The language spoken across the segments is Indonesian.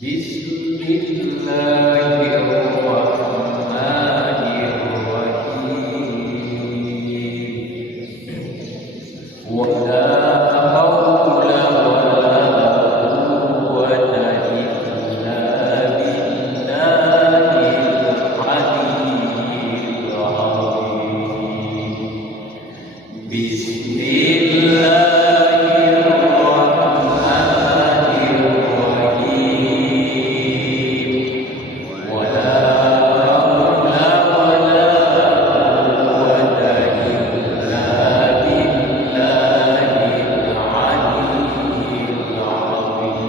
Bismillahirrahmanirrahim. Wala haula wala quwwata illa billahil aliyyil azim. Bismillahirrahmanirrahim. Wala haula wala quwwata illa billahil aliyyil azim.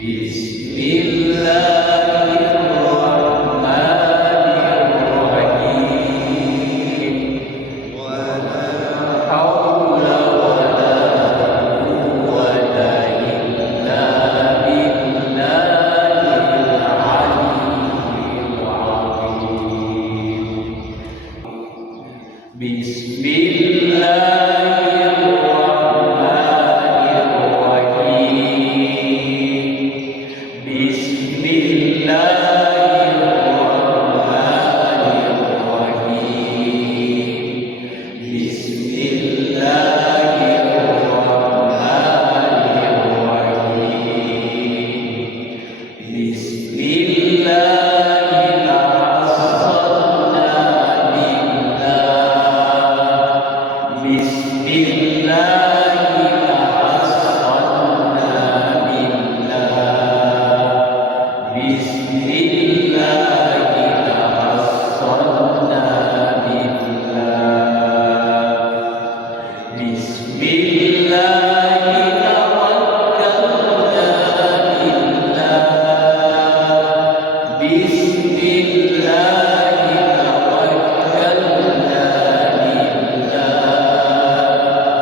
Bismillahirrahmanirrahim. Wala haula wala quwwata illa billahil aliyyil azim. Bismillahirrahmanirrahim. Bismillahirrahmanirrahim.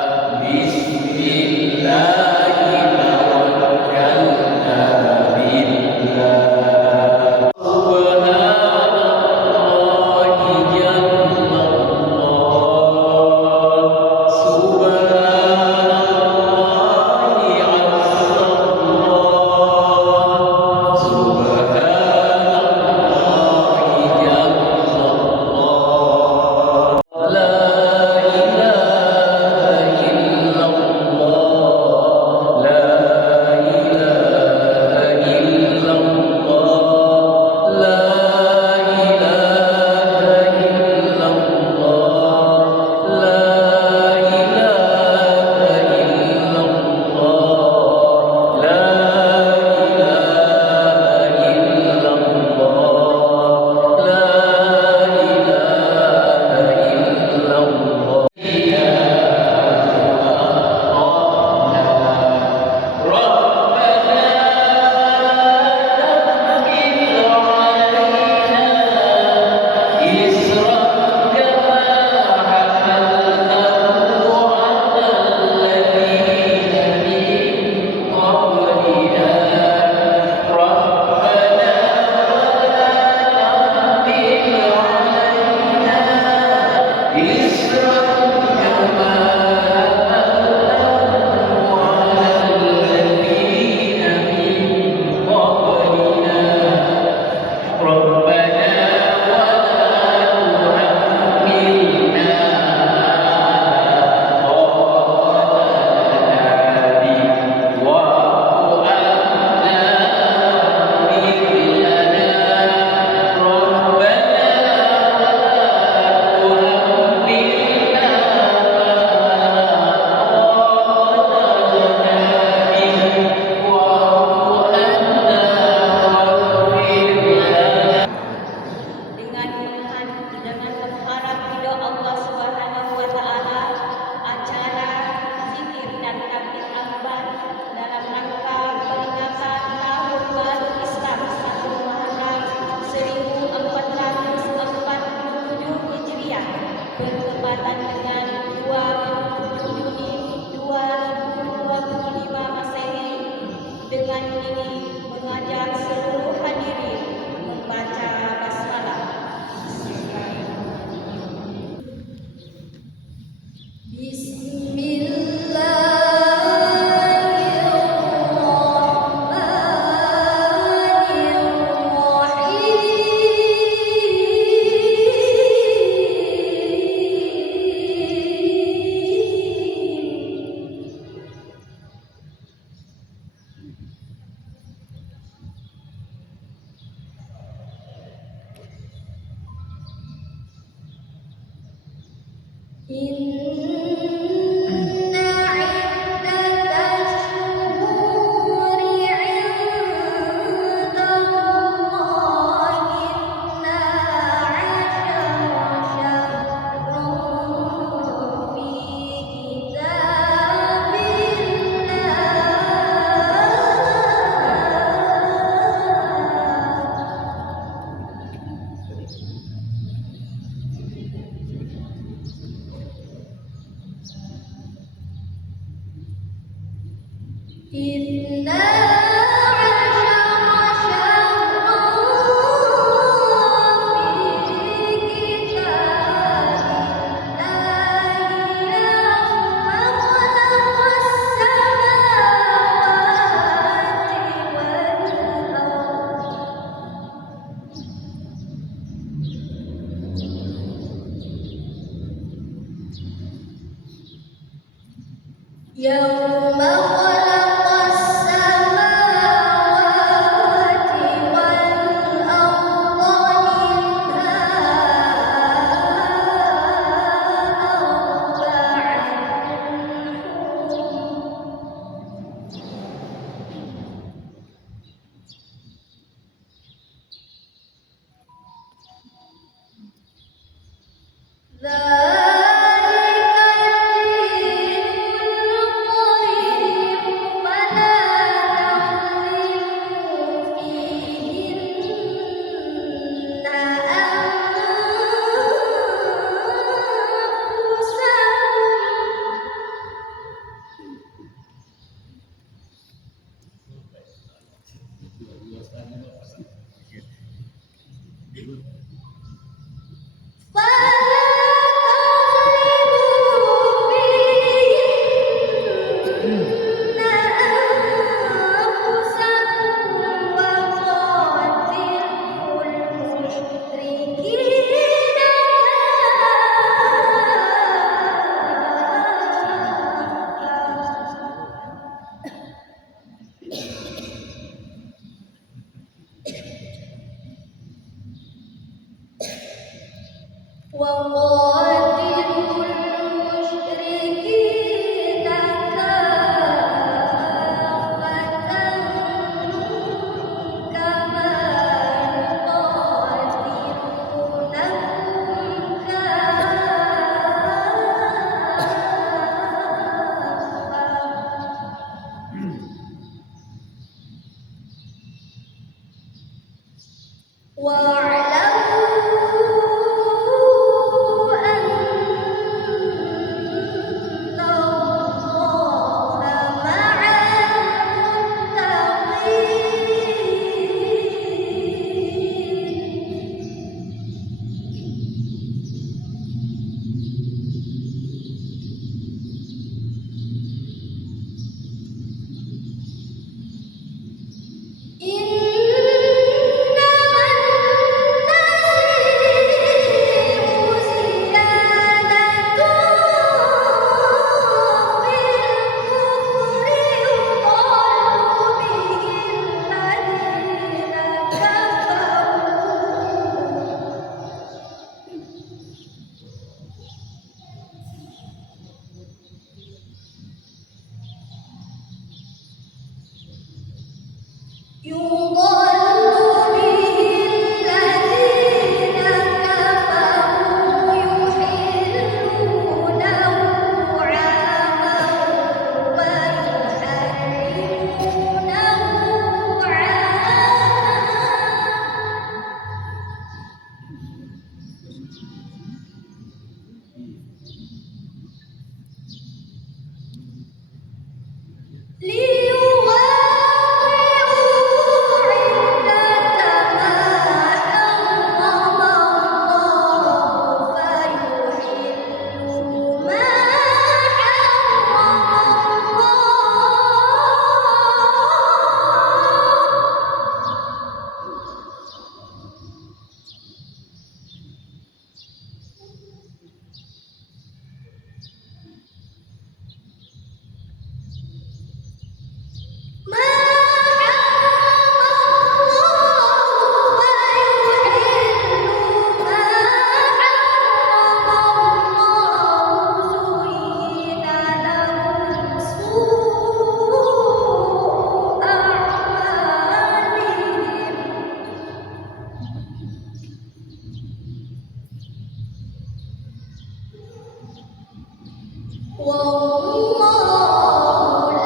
والله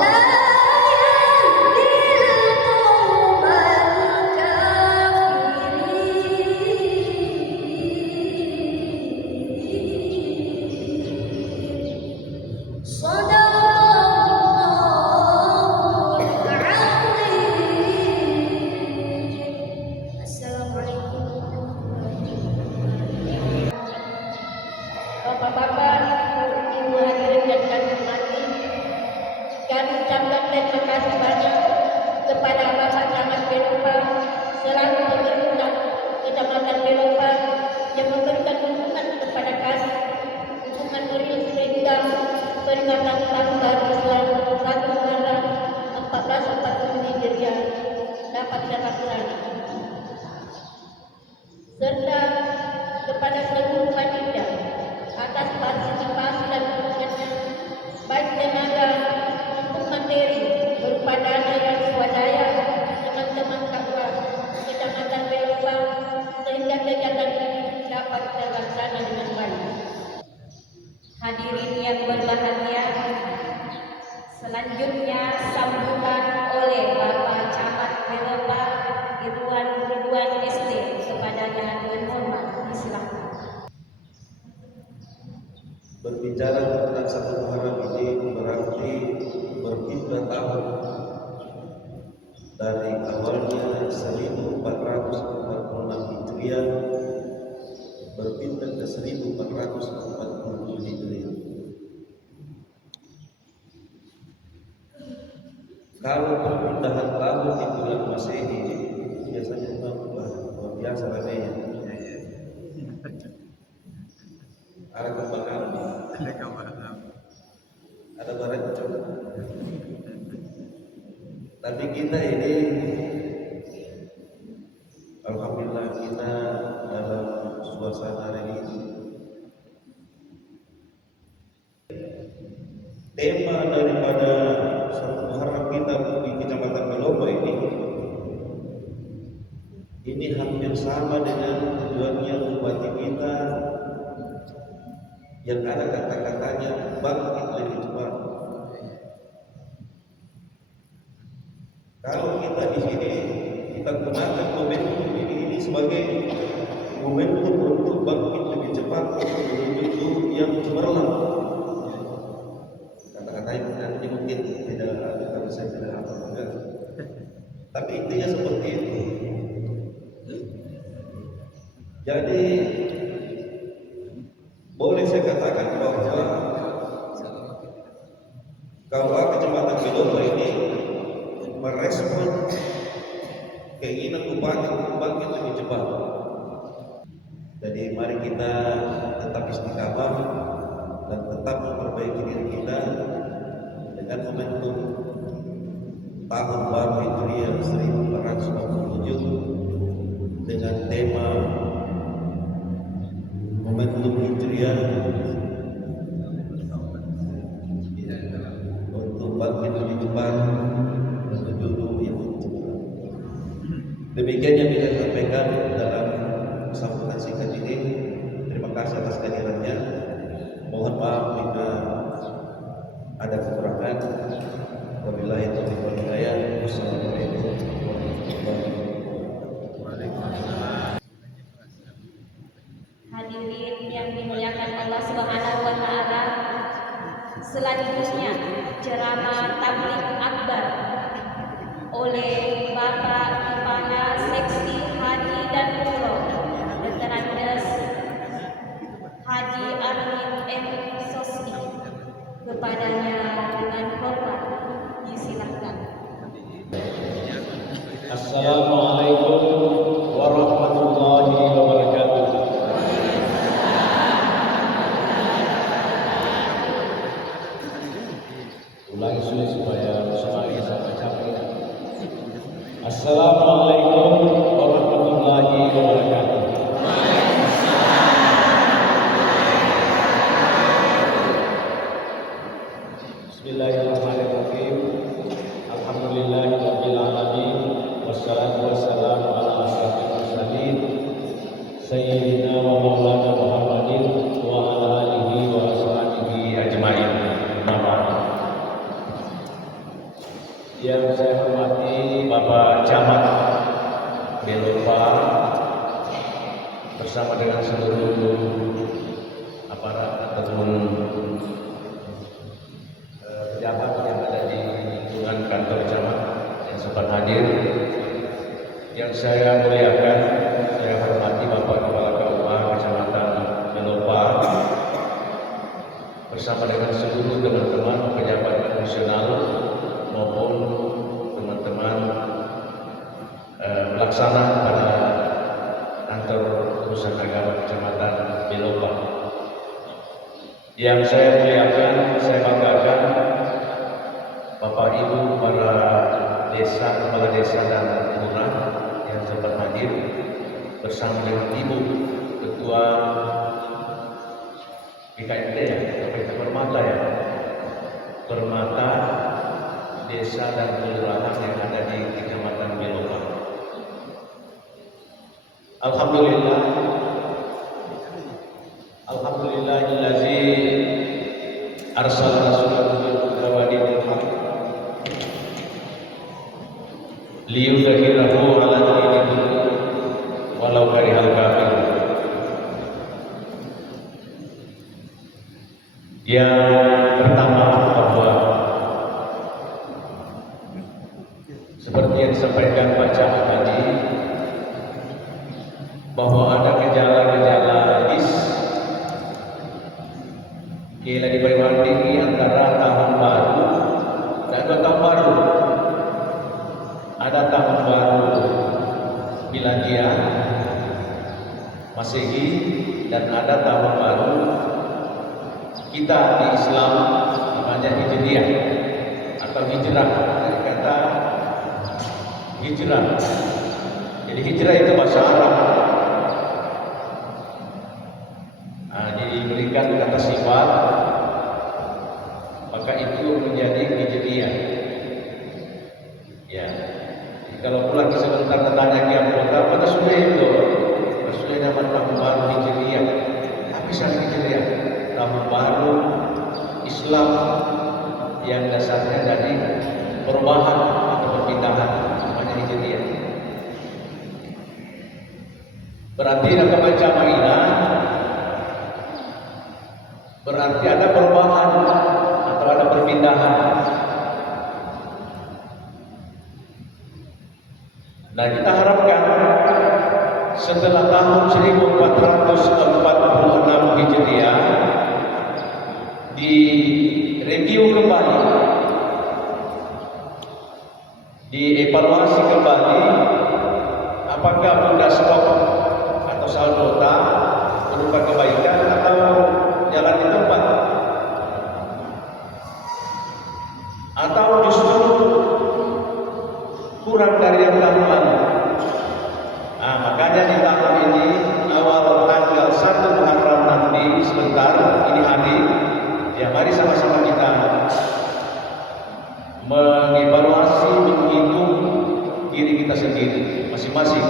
لا يهدي القوم الكافرين صدق الله العظيم. السلام عليكم warahmatullahi wabarakatuh. Bapak-bapak, ibu hadirin dan kami hormati, kami ucapkan terima kasih banyak kepada Bapak Camat Belopa selaku pemerintah Kecamatan Belopa yang memberikan dukungan kepada kami, dukungan real sehingga peringatan Tahun Baru Islam 1 Muharram 1440 Hijriah dapat terlaksana, serta kepada seluruh panitia atas partisipasi dan dukungannya, baik tenaga maupun materi berupa dana dan swadaya teman-teman kakwa Kecamatan Belopa sehingga kegiatan ini dapat terlaksana dengan baik. Hadirin yang berbahagia, selanjutnya sambutan oleh Bapak Camat Belopa Irwan Ridwan SD kepadanya dengan hormat disilakan. Berbicara tentang 1 Muharram ini berarti berpindah tahun dari awalnya 1446 Hijriah berpindah ke 1440 Hijriah. Kalau perpindahan tahun di bulan Masehi biasanya luar biasa ramainya. Ada kebakaran, ada barang coba. Tapi kita ini, alhamdulillah kita dalam suasana religi. Tema daripada 1 Muharram kita di Kecamatan Belopa ini hampir sama dengan tujuannya bupati kita yang ada kata-katanya bangkit lebih cepat. Kalau kita di sini kita gunakan momentum ini sebagai momentum untuk bangkit lebih cepat menuju yang cemerlang. Kata-katanya nanti mungkin tidak bisa tidak apa juga, tapi intinya seperti itu. Jadi boleh saya katakan bahwa KUA Kecamatan Belopa ini merespon keinginan bupati untuk bangkit lebih cepat. Jadi mari kita tetap istiqamah dan tetap memperbaiki diri kita dengan momentum Tahun Baru Hijriah 1447 dengan tema momentum Hijriah untuk bangkit lebih cepat menuju yang cepat. Demikian yang bisa saya sampaikan dalam sambutan singkat ini. Terima kasih atas kehadirannya. Mohon maaf jika ada kekurangan. Wabillahi taufiq wal hidayah. Wassalamualaikum warahmatullahi wabarakatuh. Hadirin yang dimuliakan Allah Subhanahu wa taala, selanjutnya ceramah tabligh akbar oleh Bapak Kepala Seksi Haji dan Umroh Dr. Haji Armin M. Sosni, kepadanya dengan hormat disilakan. Assalamualaikum warahmatullahi wabarakatuh. Ulangi sulit supaya semuanya sama capek. Assalamualaikum warahmatullahi wabarakatuh. Bismillahirrahmanirrahim. Alhamdulillahirabbil alamin. Wassalatu wassalamu ala asyrofil mursalin sayyidina wa maulana Muhammadin wa ala alihi wa ashabihi ajmain. bersama dengan seluruh aparat ataupun pejabat yang ada di lingkungan kantor camat yang sempat hadir, yang saya muliakan, saya hormati Bapak Kepala KUA Kecamatan Belopa bersama dengan seluruh teman-teman pejabat fungsional maupun teman-teman pelaksana pada kantor urusan agama Kecamatan Belopa. Yang saya muliakan, saya banggakan Bapak Ibu para desa, kepala desa dan lurah yang sempat hadir bersama dengan Ibu Ketua BKMD ya, Permata ya, Permata Desa dan Kelurahan yang ada di Kecamatan Belopa. Alhamdulillahillazi arsala rasulahu bil huda wa dinil haq liyudhhirahu 'ala dini kulli walau karihal kafirun. Yang pertama bahwa seperti yang disampaikan bacaan tadi, bahwa ada gejala-gejala hadis kira dibandingi antara tahun baru dan tahun baru. Ada tahun baru Miladiah Masehi dan ada tahun baru kita di Islam namanya Hijriah atau hijrah, dari kata hijrah. Jadi hijrah itu bahasa Arab. Diberikan kata sifat, maka itu menjadi Hijriah. Ya, kalau pulang sebentar bertanya kiamat, apa sudah itu? Sudah nama tahun baru Hijriah. Apa sih Hijriah? Tahun baru Islam yang dasarnya dari perubahan atau perpindahan, namanya Hijriah. Berarti ada baca mainan, berarti ada perubahan atau ada perpindahan. Nah, kita harapkan setelah tahun 1446 Hijriah direview kembali, dievaluasi kembali, apakah sudah stop atau saldo berupa kebaikan atau jalan di tempat, atau justru kurang dari yang tahun lalu. Nah, makanya di tahun ini awal tanggal 1 Muharram nanti sebentar ini hari, ya mari sama-sama kita mengevaluasi, menghitung diri kita sendiri masing-masing.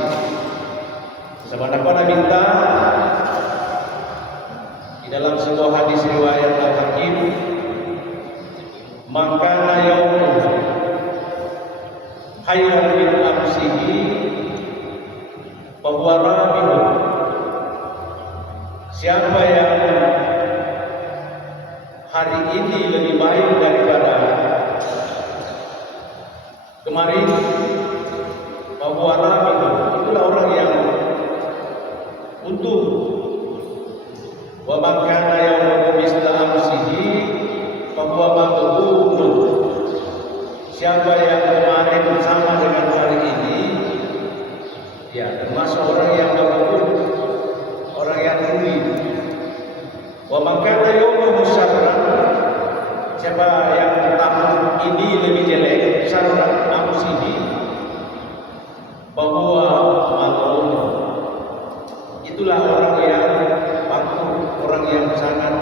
Sebagaimana minta dalam sebuah hadis riwayat Al-Hakim, maka yaumul khairan min amsihi bahwa rabihu, siapa yang hari ini lebih baik daripada kemarin, bahwa rabihu itulah orang yang untung. Wa man kana yawmuhu misla amsihi fa huwa maghdubun. Siapa yang kemarin sama dengan hari ini, ya termasuk orang yang maghdub, orang yang rugi. Wa man kana yawmuhu syarran, siapa yang tahun ini lebih jelek, syarran amsihi fa huwa maghdubun. Itulah orang yang orang yang sangat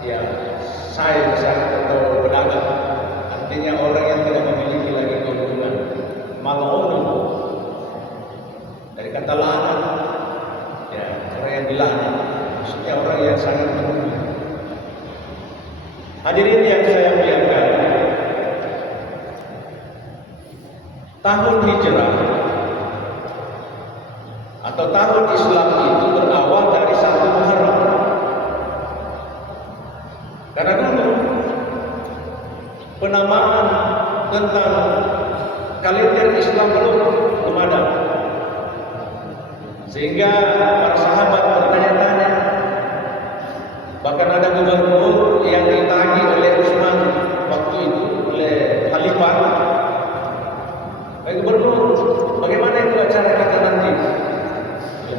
ya sayang atau berdagang, artinya orang yang tidak memiliki lagi keuntungan. Mal'un dari kata laknat, ya orang yang dilaknat, maksudnya orang yang sangat merugi. Hadirin yang saya muliakan, tahun hijrah atau tahun Islam itu penamaan tentang kalender Islam belum ada. Sehingga para sahabat bertanya-tanya. Bahkan ada gubernur yang ditagih oleh Utsman waktu itu oleh Khalifah. Gubernur, bagaimana itu acara kita nanti?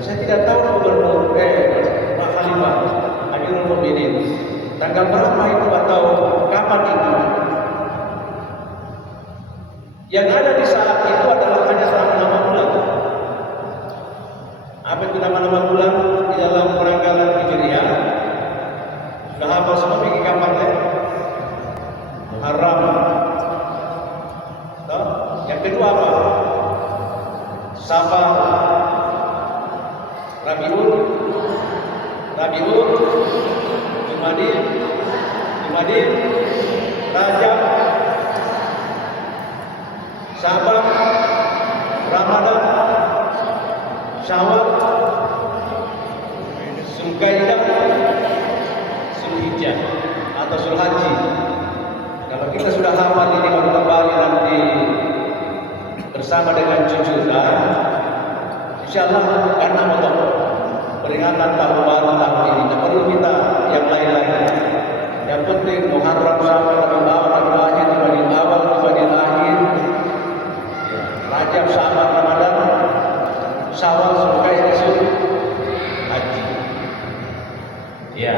Saya tidak tahu gubernur, Pak Khalifah, Amirul Mukminin. Tanggal berapa itu atau kapan itu? Yang ada di saat itu adalah hanya nama-nama bulan. Apa itu nama-nama bulan di dalam penanggalan Hijriah? Sudah hafal semua bikin kapan ya? Muharram. Yang kedua apa? Safar, Rabiul, Jumadil, Rajab, Syaban, Ramadan, Syawal, Zulkaidah, Zulhijjah atau Zulhaji. Kalau kita sudah hafal ini, kalau kembali nanti bersama dengan cucu insyaallah karena untuk peringatan tahun baru tahun ini. Tidak perlu kita yang lain-lain. Yang penting Muharram sampai Rabiul Awal, Rabiul Akhir, Rabiul Awal, Rabiul Akhir, Rajab, Syaban, Ramadan, Syawal, Zulkaidah, Haji. Ya.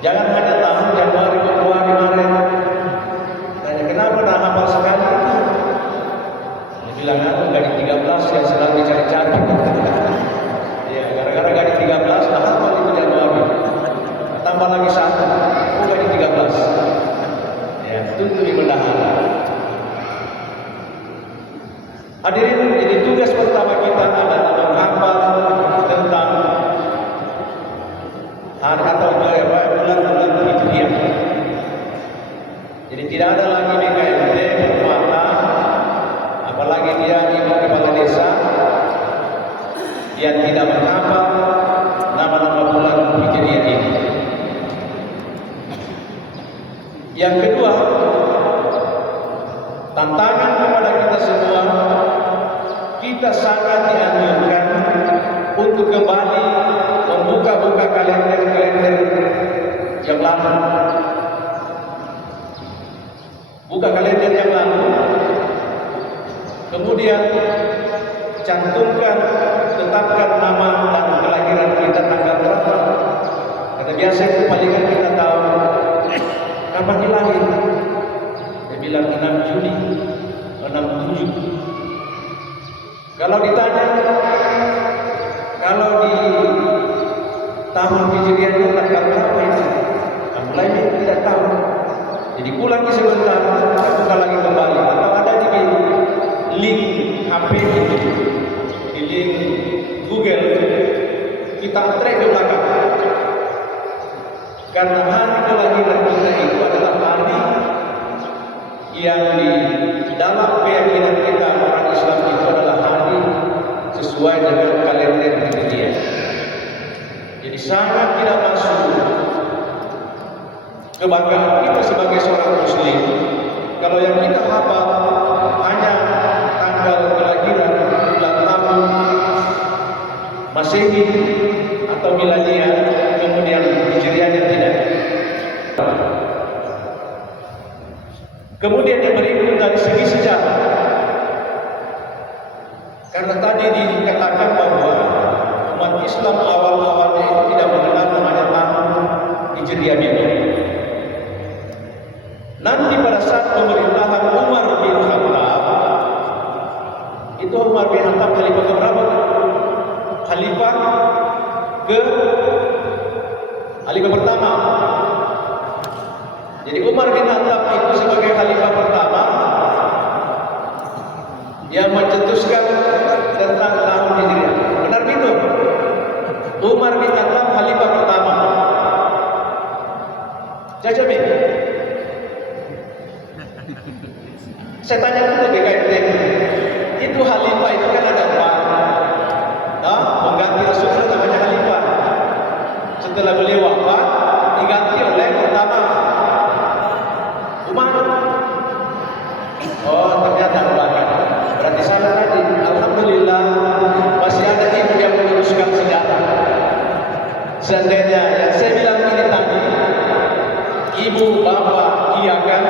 Jangan hanya tahun Januari, Februari, Maret. Tanya kenapa dah hafal sekali? Dia bilang aku gaji 13 yang sedang dicari-cari. Ya, gara-gara gaji 13 dah hafal itu Januari. Tambah lagi satu, aku gaji 13. Ya, itu lebih bendahara. Hadirin, jadi tugas pertama kita adalah menghafal tentang hari atau bulan-bulan Hijriah. Jadi tidak ada lagi BKMT bermuatan, apalagi dia ibu kepala desa yang tidak menghafal nama-nama bulan Hijriah ini. Yang kedua, tantangan kepada kita semua, kita sangat dianjurkan untuk kembali membuka-buka kalender-kalender yang lama. Buka kalender yang lama, kemudian cantumkan, tetapkan nama dan kelahiran kita tanggal berapa. Karena biasa itu palingan kita tahu kapan kita lahir. Dia bilang 6 Juli, 67. Kalau ditanya, kalau di tahun Hijriah itu tanggal berapa itu? Mulai tidak tahu. Jadi ulangi sebentar, buka lagi kembali. Atau ada di link HP itu, di link Google, kita track ke belakang. Karena hari kelahiran kita itu adalah hari yang di dalam keyakinan kita orang Islam itu adalah hari sesuai dengan kalender Hijriah. Jadi sangat tidak masuk kebanggaan kita sebagai seorang Muslim kalau yang kita hafal hanya tanggal kelahiran, bulan tahun Masehi atau miladiah, kemudian Hijriahnya tidak. Kemudian yang berikut dari segi sejarah, karena tadi dikatakan bahwa umat Islam awal-awalnya itu tidak mengenal namanya tahun Hijriah itu. Nanti pada saat pemerintahan Umar bin Khattab, itu Umar bin Khattab khalifah keberapa? Khalifah pertama. Jadi Umar bin Khattab itu sebagai khalifah pertama yang mencetuskan tentang tahun Hijriah. Benar itu? Umar bin Khattab khalifah pertama. Jajabi. Saya tanya dulu BKMT, itu khalifah itu kan ada empat. Mengganti Rasulullah namanya khalifah. Setelah beliau wafat, diganti oleh pertama Umar. ibu bapak iakan,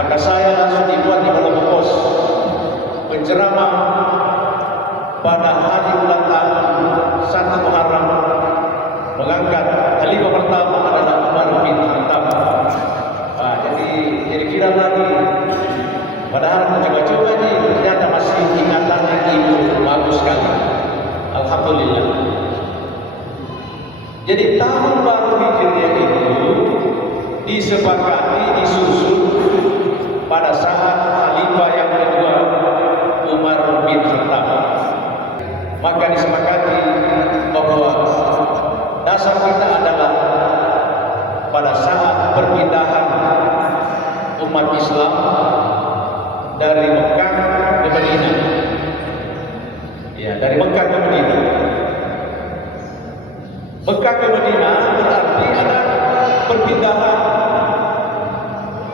maka saya langsung dibuat di Pondok Pos penceramah pada hari ulang tahun 1 Muharram, mengangkat khalifah pertama adalah Umar bin Khattab. Jadi kira-kira lagi, padahal mencoba-coba nih, ternyata masih ingatannya ibu bagus sekali. Alhamdulillah. Jadi tahun baru Hijriah itu disepakati, disusun pada saat khalifah yang kedua Umar bin Khattab. Maka disepakati bahwa dasar kita adalah pada saat perpindahan umat Islam dari Mekah ke Madinah. Ya, dari Mekah ke Madinah. Mekah ke Madinah berarti ada perpindahan.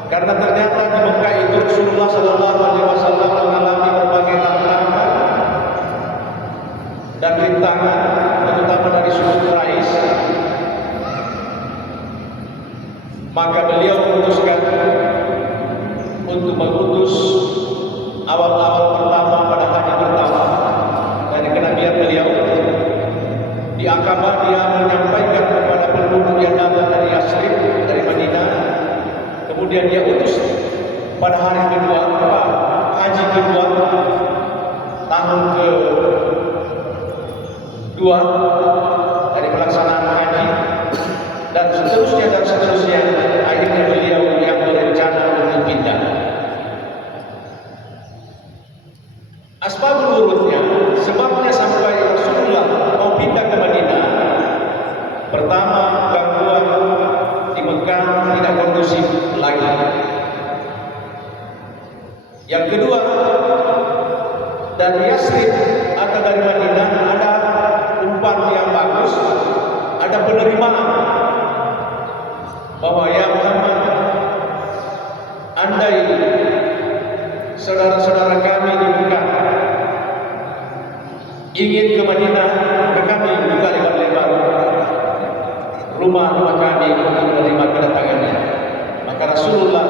Karena ternyata di Mekah itu Rasulullah SAW mengalami berbagai tantangan dan rintangan, terutama dari suku Quraisy. Maka beliau memutuskan untuk mengutus awal-awal pertama pada haji pertama dari kenabian beliau. Di Aqabah dia menyampaikan kepada penduduk yang datang dari Yasrib, dari Madinah. Kemudian dia utus pada hari kedua, haji kedua tahun kedua dari pelaksanaan haji, dan seterusnya. Akhirnya beliau yang berencana untuk pindah. Asbabul wurudnya, sebabnya sampai Rasulullah mau pindah ke Madinah. Pertama, gangguan di Mekah tidak kondusif lagi. Yang kedua, dari Yasrib atau dari Madinah ada umpan yang bagus, ada penerimaan bahwa ya Muhammad, andai saudara-saudara kami di Mekah ingin ke Madinah, maka kami buka lebar-lebar rumah kami untuk menerima kedatangannya. Maka Rasulullah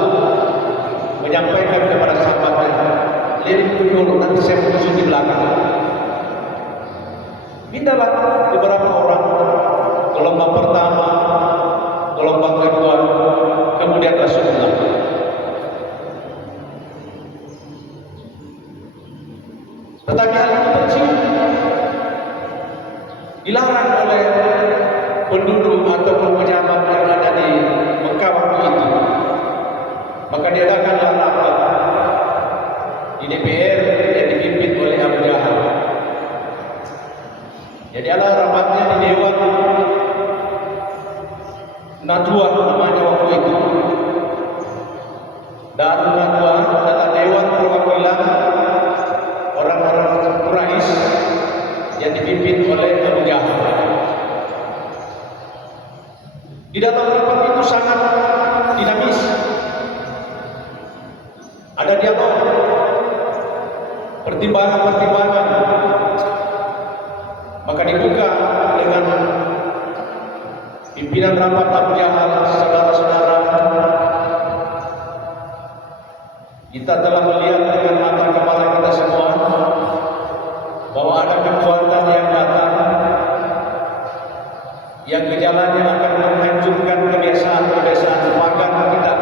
menyampaikan kepada sahabatnya, lihat dulu, nanti saya menuju di belakang. Pindahlah beberapa orang, gelombang pertama, gelombang kedua, kemudian Rasulullah. Tetapi hal itu tercium, dilarang oleh penduduk ataupun pejabat yang ada di Mekah waktu itu. Maka diadakanlah rapat di DPR yang dipimpin oleh Abu Jahal. Jadi ada rapatnya di Dewan Najwa namanya waktu itu. Dan Najwa adalah Dewan Perwakilan orang-orang Quraisy yang dipimpin oleh Abu Jahal. Di dalam rapat itu sangat dinamis. Ada dialog, pertimbangan-pertimbangan. Maka dibuka dengan pimpinan rapat Abu Jahal, saudara-saudara, kita telah melihat dengan mata kepala kita semua bahwa ada kekuatan yang datang yang gejalanya akan menghancurkan kebiasaan-kebiasaan pagan kita,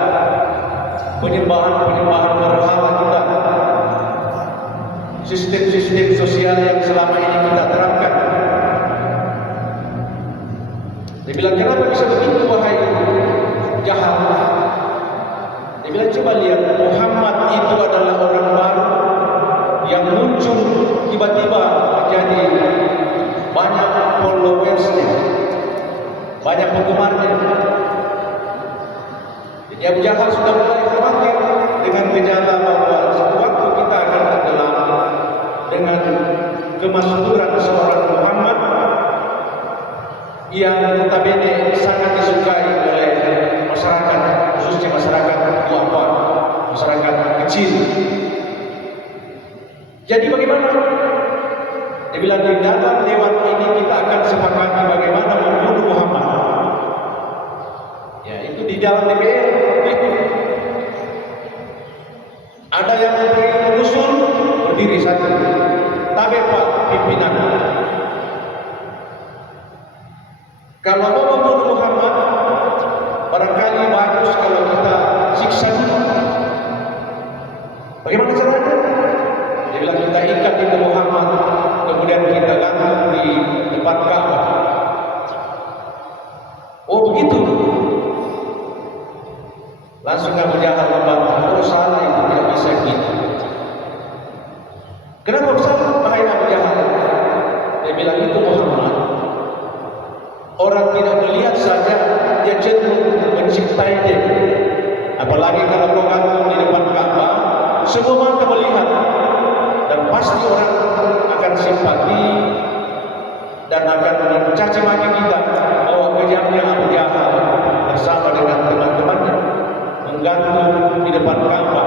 penyembahan-penyembahan berhala kita, sistem-sistem sosial yang selama ini kita terapkan. Dia bilang, kenapa bisa begitu wahai Jahal? Dia bilang, coba lihat, Muhammad itu adalah orang baru yang muncul tiba-tiba menjadi banyak followersnya, banyak penggemarnya. Jadi Abu Jahal sudah mulai khawatir dengan gejala bahwa sewaktu kita akan tenggelam dengan kemasyhuran seorang Muhammad yang notabene sangat disukai oleh masyarakat, khususnya masyarakat tua-tua, masyarakat kecil. Jadi bagaimana? Dia bilang, di dalam dewan ini kita akan sepakati bagaimana membunuh Muhammad. Ya, itu di dalam DPR itu. Ada yang mengusul berdiri saja. Tapi Pak pimpinan. Kalau mau membunuh Muhammad, barangkali bagus kalau kita siksa dulu. Bagaimana caranya? Dia bilang kita ikat itu Muhammad, kemudian kita gantung di depan Ka'bah. Oh begitu. Langsung Abu Jahal membantah, oh salah itu tidak bisa gitu. Kenapa salah? Bahaya Abu Jahal. Dia bilang itu Muhammad. Orang tidak melihat saja dia cenderung mencintai dia. Apalagi kalau kau gantung di depan Ka'bah, semua mata melihat dan pasti orang akan simpati dan akan mencaci maki kita bahwa kejamnya Abu Jahal bersama dengan teman-temannya menggantung di depan Ka'bah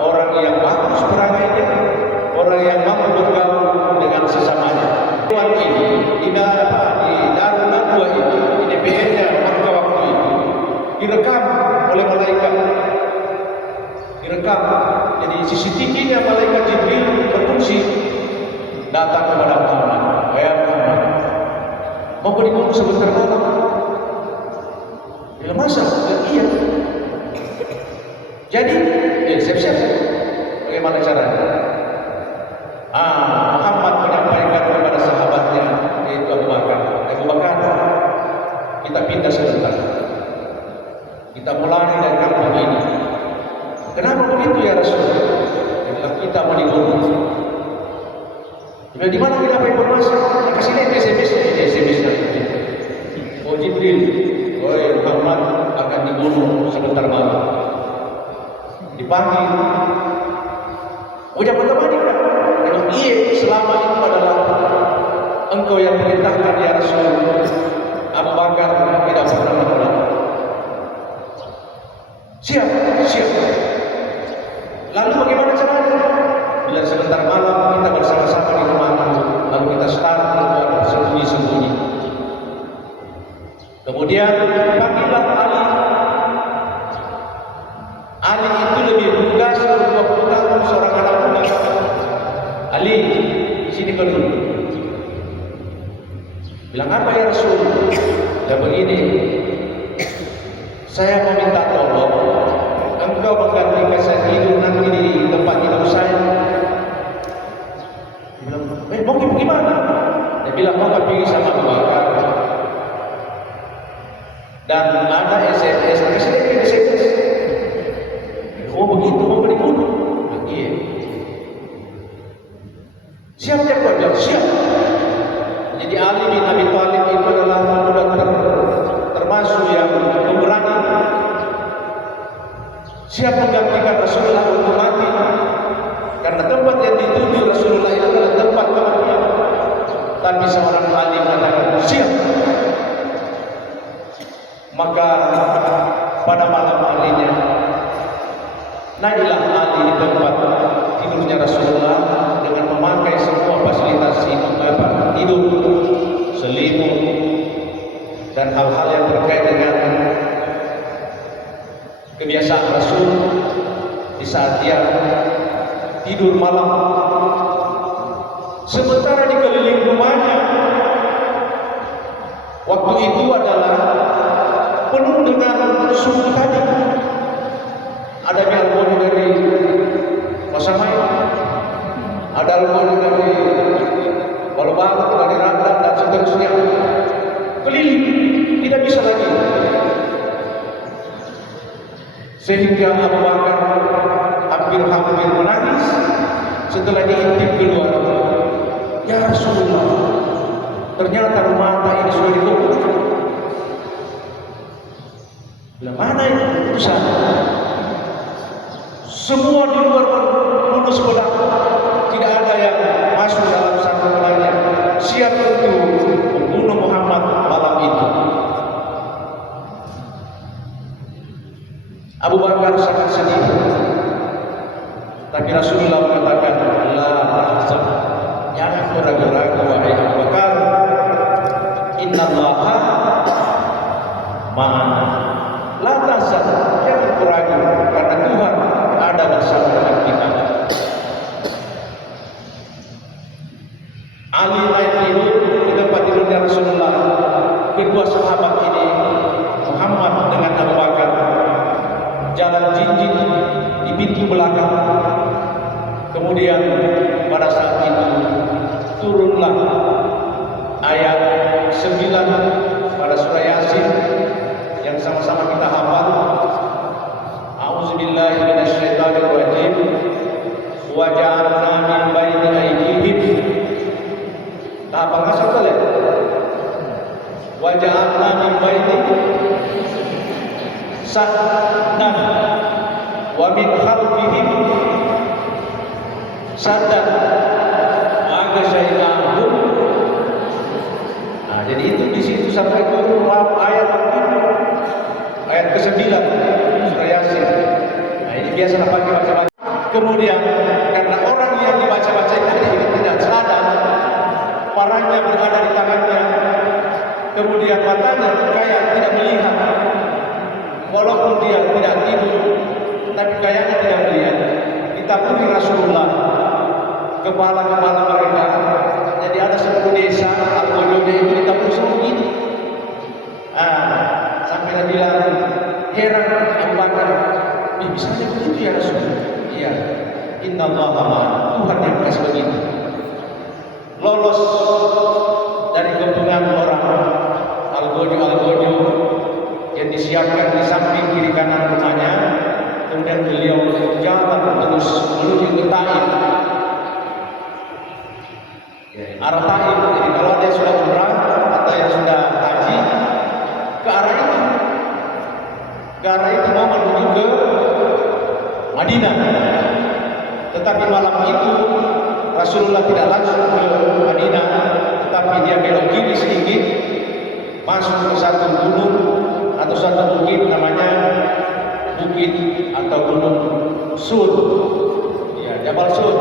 orang yang bagus perangainya, orang yang mampu bergaul dengan sesamanya. Tuan ini di Darul Nadwa ini, di DPR-nya maka waktu itu direkam oleh malaikat, direkam. Jadi CCTV-nya malaikat Jibril berfungsi datang kepada Muhammad. Muhammad, mau dibunuh sebentar malam? Bila masa? Iya. Jadi, siap-siap. Bagaimana caranya? Muhammad menyampaikan kepada sahabatnya, yaitu Abu Bakar, kita pindah sebentar. Kita mulai dari kampung ini. Kenapa begitu ya Rasul? Kita mau dibunuh. Di mana kita dapat informasi? Kasih lihat SMS-nya. Oh Jibril, Muhammad akan dibunuh sebentar malam. Dipanggil. Oh jangan temani kan? Iya, selama itu adalah engkau yang perintahkan ya Rasul. Abu Bakar tidak pernah menolak. Siap. Lalu bagaimana caranya? Bila sebentar malam kita bersama-sama di rumahku, lalu kita start keluar sembunyi-sembunyi. Kemudian panggillah Ali. Ali itu lebih muda 20 tahun, seorang anak muda. Ali, sini kau dulu. Bilang apa ya Rasul? Ya begini, saya mau minta tolong, engkau menggantikan saya tidur nanti di tempat tidur saya. Dia bilang, mau gimana? Dia bilang, mau pergi sama Abu Bakar. Dan ada SMS. Oh begitu, mau dibunuh? Iya. Siap dia buat bilang, siap. Jadi Ali bin Abi Thalib itu adalah pemuda termasuk yang pemberani. Siap menggantikan Rasulullah untuk mati. Karena tempat yang dituju Rasulullah itu adalah tempat kematian. Tapi seorang Ali mengatakan, siap. Maka pada malam harinya naiklah Ali di tempat tidurnya Rasulullah dengan memakai semua fasilitas tidur, selimut dan hal-hal yang terkait dengan kebiasaan Rasul di saat dia tidur malam. Sementara di keliling rumahnya waktu itu adalah penuh dengan suhu tadi. Ada alkohol dari Masamai, ada alkohol dari Balubang, dari Radang dan seterusnya. Keliling, tidak bisa lagi. Sehingga Abu Bakar hampir menangis setelah diintip keluar. Ya Rasulullah, ternyata rumah ini sudah ditutup. Mana itu keputusan? Semua di luar berbunuh sebelah. Tidak ada yang masuk dalam satu belanya. Siap untuk membunuh Muhammad malam itu. Abu Bakar sangat sedih. Tapi Rasulullah mengatakan, la tahzan, jangan ragu-ragu wahai Abu Bakar. Innallaha ma'ana. belakang. Kemudian pada saat itu turunlah ayat 9 pada surah Yasin yang sama-sama kita hafal. A'udzubillahi minasyaitonirrajim. Wa ja'alna min baini aydihim. Apa maksud kalian? Wa ja'alna min baini saddan wa min khalfihim saddan aghshaynahum. Nah, jadi itu di situ sampai ke ayat ke-9 surah Yasin. Nah, ini biasa pakai baca-baca. Kemudian karena orang yang dibaca-baca tadi ini tidak sadar, parangnya berada di tangannya, kemudian matanya kayak tidak melihat, walaupun dia tidak tidur, tapi kayaknya tidak melihat. Ditaburi Rasulullah kepala-kepala mereka. Jadi ada 10 desa Al-Qudud itu ditaburi semua begini. Sampai dia bilang, heran Abu Bakar, bisa aja begitu ya Rasulullah? Iya, innallaha ma'a, Tuhan yang kasih begitu. Lolos dari gabungan orang Al-Qudud yang disiapkan di samping kiri kanan rumahnya. Kemudian beliau jalan terus menuju ke Taif, arah Taif. Jadi kalau dia sudah umrah atau yang sudah haji, ke arah itu, mau menuju ke Madinah. Tetapi malam itu Rasulullah tidak langsung ke Madinah, tetapi dia belok kiri sedikit, masuk ke satu gunung atau satu bukit namanya bukit atau gunung Sur, ya Jabal Sur.